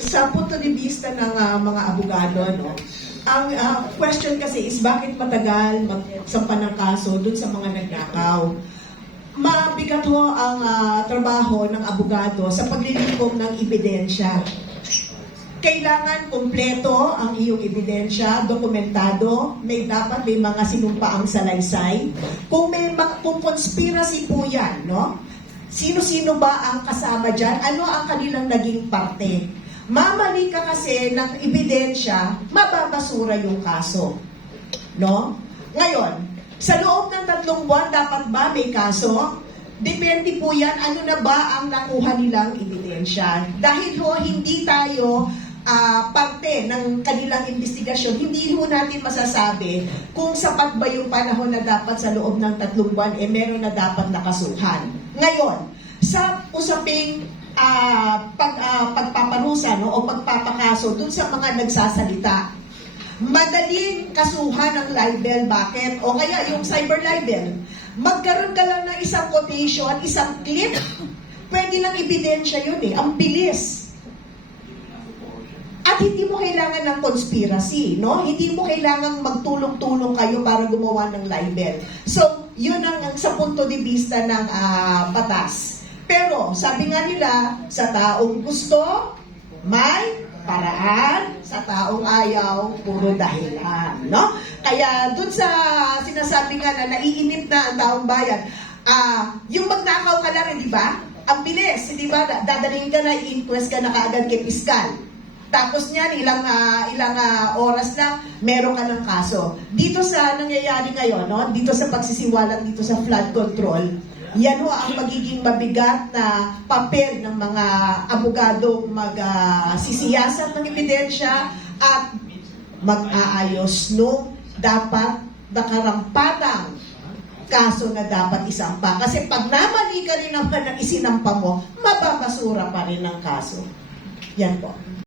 sa punto de vista ng mga abogado, no, ang question kasi is bakit matagal magsampa ng kaso dun sa mga nagnakaw? Mabigat ho ang trabaho ng abogado sa paglilikom ng ebidensya. Kailangan kumpleto ang iyong ebidensya, dokumentado, dapat may mga sinumpaang salaysay. Kung conspiracy po yan, no? Sino-sino ba ang kasama dyan? Ano ang kanilang naging parte? Mamali ka kasi ng ebidensya, mababasura yung kaso. No? Ngayon, sa loob ng 3 buwan, dapat ba may kaso? Depende po yan, ano na ba ang nakuha nilang ebidensya. Dahil ho, hindi tayo parte ng kanilang investigasyon, hindi ho natin masasabi kung sapat ba yung panahon na dapat sa loob ng 3 buwan, meron na dapat nakasuhan. Ngayon, sa usaping pagpaparusa, no, o pagpapakaso dun sa mga nagsasalita, madaling kasuhan ng libel. Bakit? O kaya yung cyber libel, magkaroon ka lang ng isang quotation, isang clip, pwede lang ebidensya yun ang bilis. At hindi mo kailangan ng conspiracy, no? Hindi mo kailangan magtulong-tulong kayo para gumawa ng libel. So, yun ang sa punto de vista ng batas. Pero, sabi nga nila, sa taong gusto, may paraan, sa taong ayaw, puro dahilan, no? Kaya, dun sa sinasabi nga na naiinip na ang taong bayan, yung magnakaw ka lang, di ba? Ang bilis, di ba? Dadalhin ka na, i-inquest ka na kaagad kay piskal. Tapos niyan, ilang oras lang, meron ka ng kaso. Dito sa nangyayari ngayon, no? Dito sa pagsisiwalat, dito sa flood control, yan ho ang magiging mabigat na papel ng mga abogado magsisiyasat ng ebidensya at mag-aayos no dapat nakarampatang kaso na dapat isampa. Kasi pag namali ka rin naman ng isinampa mo, mababasura pa rin ang kaso. Yan po.